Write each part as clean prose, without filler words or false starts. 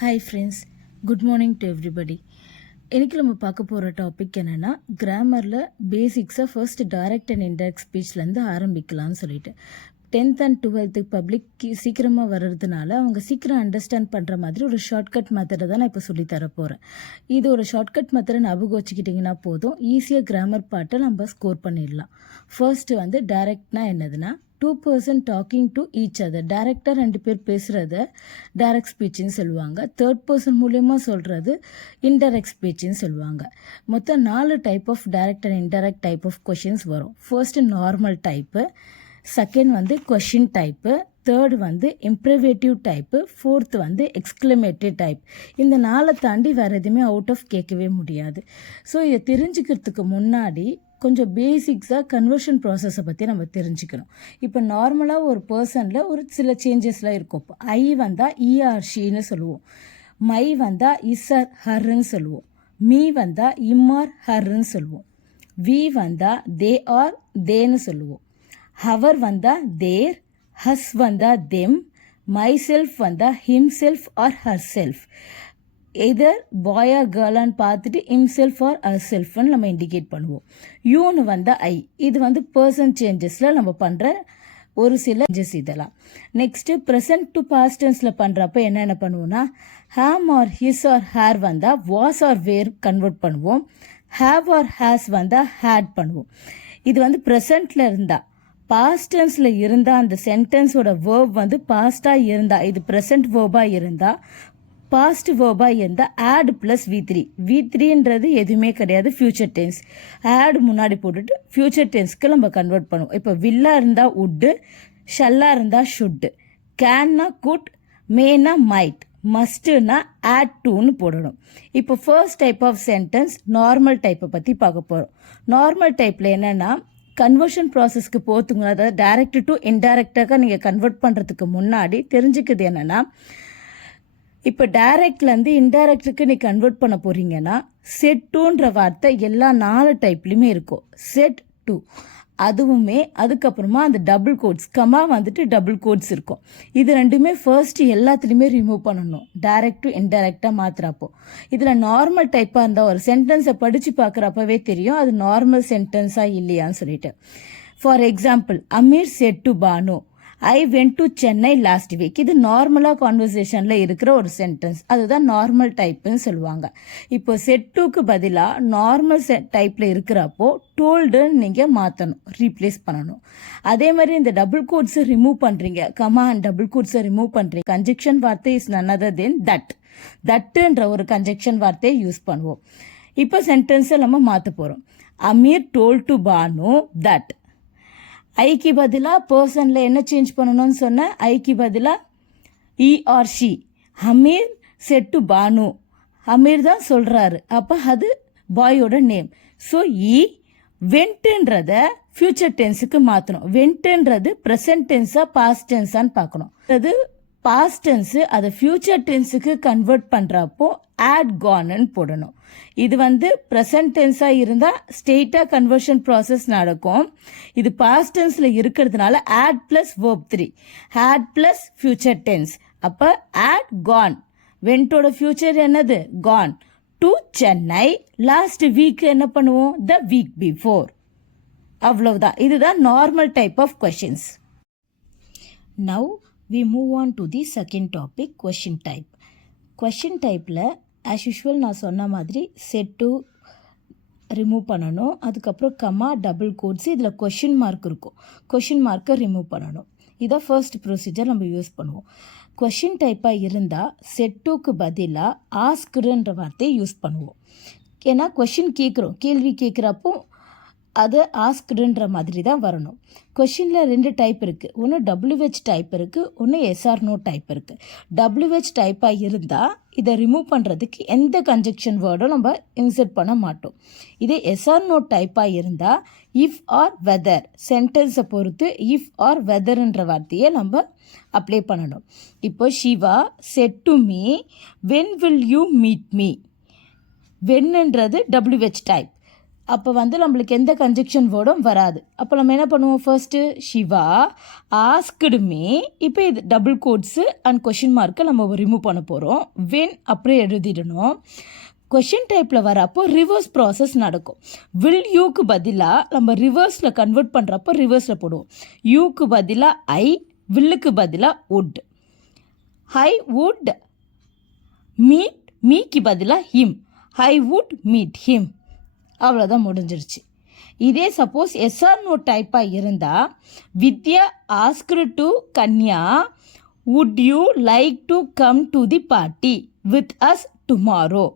Hi friends, good morning to everybody. இன்றைக்கி நம்ம பார்க்க போகிற டாபிக் என்னென்னா, கிராமரில் பேசிக்ஸாக ஃபர்ஸ்ட் டைரக்ட் அண்ட் இன்டைரக்ட் ஸ்பீச்லேருந்து ஆரம்பிக்கலாம்னு சொல்லிட்டு 10th அண்ட் 12th பப்ளிக் சீக்கிரமாக வர்றதுனால அவங்க சீக்கிரம் அண்டர்ஸ்டாண்ட் பண்ணுற மாதிரி ஒரு ஷார்ட்கட் மெத்தடை தான் நான் இப்போ சொல்லித்தர போகிறேன். இது ஒரு ஷார்ட்கட் மெத்தடை ஞாபகம் வச்சுக்கிட்டிங்கன்னா போதும், ஈஸியாக கிராமர் பாட்டை நம்ம ஸ்கோர் பண்ணிடலாம். ஃபர்ஸ்ட்டு வந்து டைரக்ட்னா என்னதுன்னா, 2 person talking to each other. டைரக்டாக 2 பேர் பேசுகிறத டைரக்ட் ஸ்பீச்சுன்னு சொல்லுவாங்க. தேர்ட் பர்சன் மூலியமாக சொல்கிறது இன்டைரக்ட் ஸ்பீச்சுன்னு சொல்லுவாங்க. மொத்தம் 4 type of direct and indirect type of questions வரும். ஃபர்ஸ்ட்டு நார்மல் டைப்பு, செகண்ட் வந்து கொஷின் டைப்பு, தேர்ட் வந்து இம்ப்ரவேட்டிவ் டைப்பு, ஃபோர்த் வந்து எக்ஸ்க்ளமேட்டிவ் டைப். இந்த 4 தாண்டி வேறு எதுவுமே அவுட் ஆஃப் கேட்கவே முடியாது. ஸோ இதை தெரிஞ்சுக்கிறதுக்கு முன்னாடி கொஞ்சம் பேசிக்ஸாக கன்வர்ஷன் ப்ராசஸை பற்றி நம்ம தெரிஞ்சுக்கணும். இப்போ நார்மலாக ஒரு பர்சனில் ஒரு சில சேஞ்சஸ்லாம் இருக்கும். இப்போ ஐ வந்தால் இஆர்ஷின்னு சொல்லுவோம், மை வந்தால் இஸ்ஆர் ஹர்ன்னு சொல்லுவோம், மீ வந்தால் இம்ஆர் ஹர்ன்னு சொல்லுவோம், வி வந்தால் தே ஆர் தேன்னு சொல்லுவோம், ஹவர் வந்தால் தேர், ஹஸ் வந்தால் தெம், மை செல்ஃப் வந்தால் himself or herself. Either boy or கேர்ளான்னு பார்த்துட்டு இம்செல்ஃப் ஆர் ஹர் செல்ஃப்னு நம்ம இண்டிகேட் பண்ணுவோம். யூன்னு வந்தால் ஐ. இது வந்து பர்சன் சேஞ்சஸில் நம்ம பண்ணுற ஒரு சில சேஞ்சஸ் இதெல்லாம். நெக்ஸ்ட்டு ப்ரெசன்ட் டு பாஸ்ட் டென்ஸில் பண்ணுறப்ப என்னென்ன பண்ணுவோம்னா, him or his or her வந்தால் வாஸ் ஆர் வேர் கன்வெர்ட் பண்ணுவோம். ஹேவ் ஆர் ஹேஸ் வந்தால் ஹேட் பண்ணுவோம். இது வந்து ப்ரெசண்ட்டில் இருந்தால், பாஸ்ட் டென்ஸில் இருந்தால் அந்த சென்டென்ஸோட வேர்ப் வந்து பாஸ்டாக இருந்தால், இது ப்ரெசன்ட் வேர்பாக இருந்தால், பாஸ்ட் வேர்பாக இருந்தால் ஆட் ப்ளஸ் V3. V3ன்றது எதுவுமே கிடையாது, ஃபியூச்சர் டென்ஸ். ஆட் முன்னாடி போட்டுட்டு ஃபியூச்சர் டென்ஸ்க்கு நம்ம கன்வெர்ட் பண்ணுவோம். இப்போ வில்லாக இருந்தால் உட்டு, ஷல்லாக இருந்தால் ஷுட்டு, கேன்னா குட், மேனா மைட், மஸ்ட்டுனா ஆட் டூன்னு போடணும். இப்போ first type of sentence normal டைப்பை பற்றி பார்க்க போகிறோம். நார்மல் டைப்பில் என்னென்னா, கன்வர்ஷன் ப்ராசஸ்க்கு போத்துங்க, அதாவது டைரக்ட் டு இன்டைரக்டாக நீங்கள் கன்வெர்ட் பண்ணுறதுக்கு முன்னாடி தெரிஞ்சுக்குது என்னென்னா, இப்போ டைரக்ட்லேருந்து இன்டைரக்டுக்கு நீ கன்வெர்ட் பண்ண போகிறீங்கன்னா, செட் டூன்ற வார்த்தை எல்லா 4 டைப்லையுமே இருக்கும். செட் டூ அதுவுமே, அதுக்கப்புறமா அந்த டபுள் கோட்ஸ், கமா வந்துட்டு டபுள் கோட்ஸ் இருக்கும். இது ரெண்டுமே ஃபர்ஸ்ட்டு எல்லாத்துலேயுமே ரிமூவ் பண்ணணும், டைரக்ட் டு இன்டைரக்டாக மாற்றுறப்போ. இதில் நார்மல் டைப்பாக இருந்தால் ஒரு சென்டென்ஸை படித்து பார்க்குறப்பவே தெரியும் அது நார்மல் சென்டென்ஸாக இல்லையான்னு சொல்லிட்டு. For example, Amir said to Banu, I went to Chennai last week. இது நார்மலாக கான்வர்சேஷனில் இருக்கிற ஒரு சென்டென்ஸ், அதுதான் நார்மல் டைப்புன்னு சொல்லுவாங்க. இப்போ செட் டூக்கு பதிலாக நார்மல் டைப்பில் இருக்கிறப்போ டோல்டுன்னு நீங்கள் மாற்றணும், ரீப்ளேஸ் பண்ணணும். அதே மாதிரி இந்த டபுள் கோட்ஸை ரிமூவ் பண்ணுறீங்க, கமா அண்ட் டபுள் கோட்ஸை ரிமூவ் பண்ணுறீங்க. கன்ஜெக்ஷன் வார்த்தை is none other than that. தட்டுன்ற ஒரு கன்ஜெக்ஷன் வார்த்தையை யூஸ் பண்ணுவோம். இப்போ சென்டென்ஸை நம்ம மாற்ற போகிறோம். Amir told to Banu that. ஐக்கு பதிலாக பர்சனில் என்ன சேஞ்ச் பண்ணணும்னு சொன்ன, ஐக்கு பதிலாக he or she. Amir said to Banu, Amir தான் சொல்கிறாரு, அப்போ அது பாயோட நேம். ஸோ இ வென்ட்டுன்றத ஃபியூச்சர் டென்ஸுக்கு மாற்றணும். வென்ட்டுன்றது ப்ரெசன்ட் டென்ஸாக பாஸ்ட் டென்ஸான்னு பார்க்கணும். அது பாஸ்ட் டென்ஸு அதை ஃபியூச்சர் டென்ஸுக்கு கன்வெர்ட் பண்ணுறப்போ ஆட் கான்னு போடணும். இது வந்து ப்ரெசன்ட் டென்ஸாக இருந்தால் ஸ்ட்ரெயிட்டாக கன்வர்ஷன் ப்ராசஸ் நடக்கும். இது பாஸ்ட் டென்ஸில் இருக்கிறதுனால had plus verb 3, had plus future tense. அப்போ ஆட் கான். வென்ட்டோட ஃபியூச்சர் என்னது, gone. To Chennai last week என்ன பண்ணுவோம், த வீக் பிஃபோர். அவ்வளவுதான். இதுதான் normal type of questions. Now we move on to the second topic, question type. question typeல as usual நான் சொன்ன மாதிரி செட் டு ரிமூவ் பண்ணணும். அதுக்கப்புறம் கமா டபுள் கோட்ஸ், இதில் கொஷின் மார்க் இருக்கும், கொஷின் மார்க்கை ரிமூவ் பண்ணணும். இதை ஃபர்ஸ்ட் ப்ரொசீஜர் நம்ம யூஸ் பண்ணுவோம். கொஷின் டைப்பாக இருந்தால் செட் டூக்கு பதிலாக ஆஸ்க்குன்ற வார்த்தையை யூஸ் பண்ணுவோம். ஏன்னா கொஷின் கேட்குறோம், கேள்வி கேட்குறப்போ அது ஆஸ்க்டுன்ற மாதிரி தான் வரணும். கொஷினில் 2 டைப் இருக்குது, ஒன்று WH டைப் இருக்குது, ஒன்று SR நோ டைப் இருக்குது. WH டைப்பாக இருந்தால் இதை ரிமூவ் பண்ணுறதுக்கு எந்த கன்ஜெக்ஷன் வேர்டும் நம்ம இன்சர்ட் பண்ண மாட்டோம். இதே SR நோ டைப்பாக இருந்தால் இஃப் ஆர் வெதர், சென்டென்ஸை பொறுத்து இஃப் ஆர் வெதர்ன்ற வார்த்தையை நம்ம அப்ளை பண்ணணும். இப்போ Siva said to me when will you meet me. வென்னுன்றது WH டைப், அப்போ வந்து நம்மளுக்கு எந்த கன்ஜெக்ஷன் வேர்டும் வராது. அப்போ நம்ம என்ன பண்ணுவோம், ஃபர்ஸ்ட்டு சிவா ஆஸ்க்டு மீ, இப்போ இது டபுள் கோட்ஸு அண்ட் கொஷின் மார்க்கை நம்ம ரிமூவ் பண்ண போகிறோம். வென் அப்படியே எழுதிடணும். கொஷின் டைப்பில் வரப்போ ரிவர்ஸ் ப்ராசஸ் நடக்கும். வில் யூக்கு பதிலாக நம்ம ரிவர்ஸில் கன்வெர்ட் பண்ணுறப்போ ரிவர்ஸில் போடுவோம். யூக்கு பதிலாக ஐ, வில்லுக்கு பதிலாக உட். ஐ வுட் மீட், மீக்கு பதிலாக him. I would meet him. அவ்வளோதான், முடிஞ்சிருச்சு. இதே சப்போஸ் எஸ்ஆர் நோ டைப்பாக இருந்தால், Vidya asked to Kanya, would you like to come to the party with us tomorrow.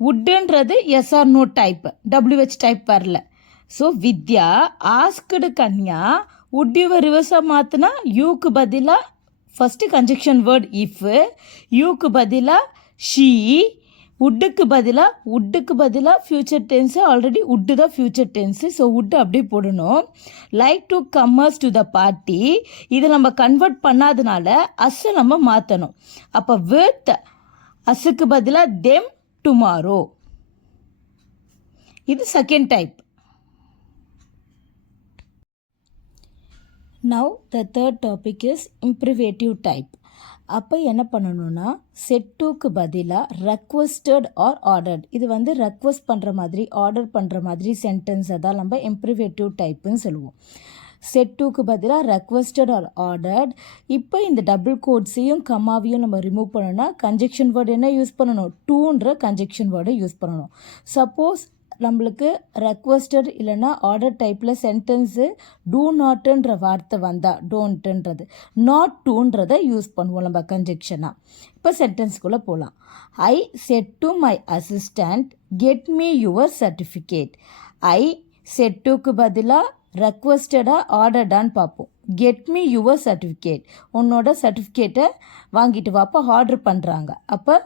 வுட்டுன்றது yes or no type, WH type வரல. So Vidya asked Kanya, would யூவை ரிவர்ஸாக மாற்றினா யூக்கு பதிலாக ஃபஸ்ட்டு கன்ஜெக்ஷன் வேர்ட் இஃப், யூக்கு பதிலாக ஷீ, உட்டுக்கு பதிலாக ஃப்யூச்சர் டென்ஸு, ஆல்ரெடி உட்டு தான் ஃப்யூச்சர் டென்ஸு. ஸோ உட்டு அப்படியே போடணும். Like to comers to the party, இதை நம்ம கன்வெர்ட் பண்ணாதனால அஸ்ஸை நம்ம மாற்றணும். அப்போ வித் அஸ்ஸுக்கு பதிலாக தெம் டுமாரோ. இது second type. Now the third topic is imperative type. அப்போ என்ன பண்ணணும்னா, செட் டூக்கு பதிலாக ரெக்வஸ்டட் ஆர் ஆர்டர்ட், இது வந்து ரெக்வஸ்ட் பண்ணுற மாதிரி ஆர்டர் பண்ணுற மாதிரி சென்டென்ஸை தான் நம்ம இம்ப்ரிவேட்டிவ் டைப்புன்னு சொல்லுவோம். செட் டூக்கு பதிலாக ரெக்வஸ்டட் ஆர் ஆர்டர்ட். இப்போ இந்த டபுள் கோட்ஸையும் கம்மாவையும் நம்ம ரிமூவ் பண்ணணும்னா கன்ஜெக்ஷன் வேர்டு என்ன யூஸ் பண்ணணும், டூன்ற கன்ஜெக்ஷன் வேர்டை யூஸ் பண்ணணும். சப்போஸ் நம்மளுக்கு ரெக்வஸ்டட் இல்லைன்னா ஆர்டர் டைப்பில் சென்டென்ஸு டூ நாட்டுன்ற வார்த்தை வந்தால், டோன்ட்டுன்றது நாட் டூன்றதை யூஸ் பண்ணுவோம் நம்ம கன்ஜெக்ஷனாக. இப்போ சென்டென்ஸ்குள்ளே போகலாம். ஐ set to my assistant get me your certificate. I set டுக்கு பதிலாக ரெக்வஸ்டடாக ஆர்டர்டான்னு பார்ப்போம். கெட் மீ யுவர் சர்டிஃபிகேட், உன்னோட சர்டிஃபிகேட்டை வாங்கிட்டு வாப்போ ஆர்டர் பண்ணுறாங்க. அப்போ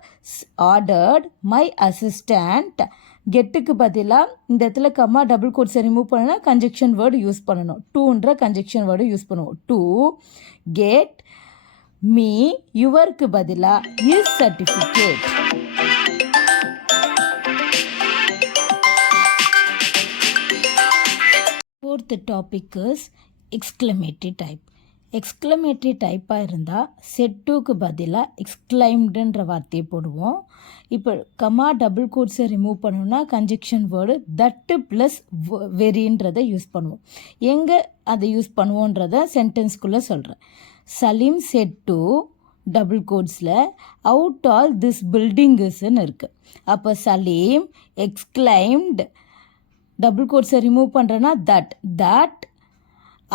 ஆர்டர்ட் மை அசிஸ்டண்ட், கெட்டுக்கு பதிலாக இந்த இடத்துல கம்மா டபுள் கோட்ஸை ரிமூவ் பண்ணனா கன்ஜெக்ஷன் வேர்டு யூஸ் பண்ணணும். டூன்ற கன்ஜெக்ஷன் வேர்டு யூஸ் பண்ணுவோம். டு கெட் மீ யுவருக்கு பதிலாக is certificate. Fourth topic is exclamatory type. Exclamatory டைப்பாக இருந்தால் செட் டூக்கு பதிலாக எக்ஸ்க்ளைம்டுன்ற வார்த்தையை போடுவோம். இப்போ கமா டபுள் கோட்ஸை ரிமூவ் பண்ணோம்னா கன்ஜெக்ஷன் வேர்டு தட்டு ப்ளஸ் வெரின்றதை யூஸ் பண்ணுவோம். எங்கே அதை யூஸ் பண்ணுவோன்றதை சென்டென்ஸ்குள்ளே சொல்கிறேன். சலீம் செட் டு டபுள் கோட்ஸில் அவுட் ஆல் திஸ் பில்டிங்குன்னு இருக்குது. அப்போ சலீம் எக்ஸ்க்ளைம்டு, டபுள் கோட்ஸை ரிமூவ் பண்ணுறேன்னா that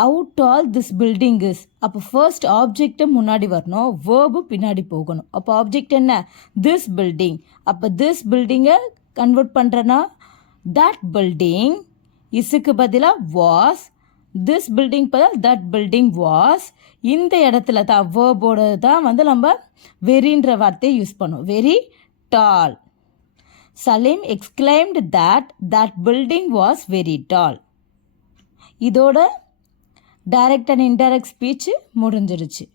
out all this building is. அப்போ ஃபர்ஸ்ட் ஆப்ஜெக்டை முன்னாடி வரணும், வேர்பு பின்னாடி போகணும். அப்போ ஆப்ஜெக்ட் என்ன, திஸ் பில்டிங். அப்போ திஸ் பில்டிங்கை கன்வெர்ட் பண்ணுறேன்னா தட் பில்டிங், இஸுக்கு பதிலாக வாஸ், திஸ் பில்டிங் பதிலாக தட் பில்டிங் வாஸ். இந்த இடத்துல தான் வேர்போட தான் வந்து நம்ம வெரின்ற வார்த்தையை யூஸ் பண்ணுவோம். Very tall. Salim எக்ஸ்க்ளைம்டு that building was very tall. இதோட டைரக்ட் அண்ட் இன்டைரக்ட் ஸ்பீச் முடிஞ்சிருச்சு.